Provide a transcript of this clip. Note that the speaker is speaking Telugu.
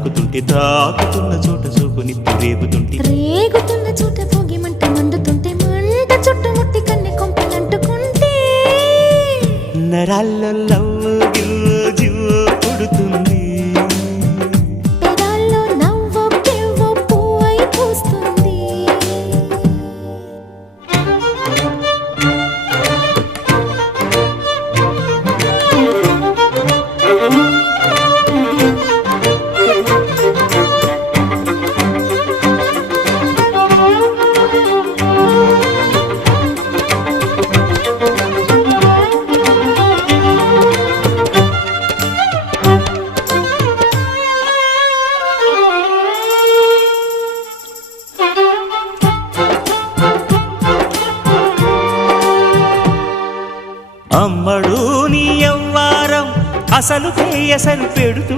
తాకుతుంటే తాకుతున్న చోట సోకుని రేగుతుంటే రేగుతున్న చోట భోగి మంట మండుతుంటే మంట చుట్టుముట్టి కన్నె కొంపలంటుకుంటే నరాల్లో లవ్వు గివ్వు పుడుతుంది పెదాల్లో నవ్వు కెవ్వు పువ్వై పూస్తుంది అమ్మడు నీ యవ్వారం అసలు పెడుతూ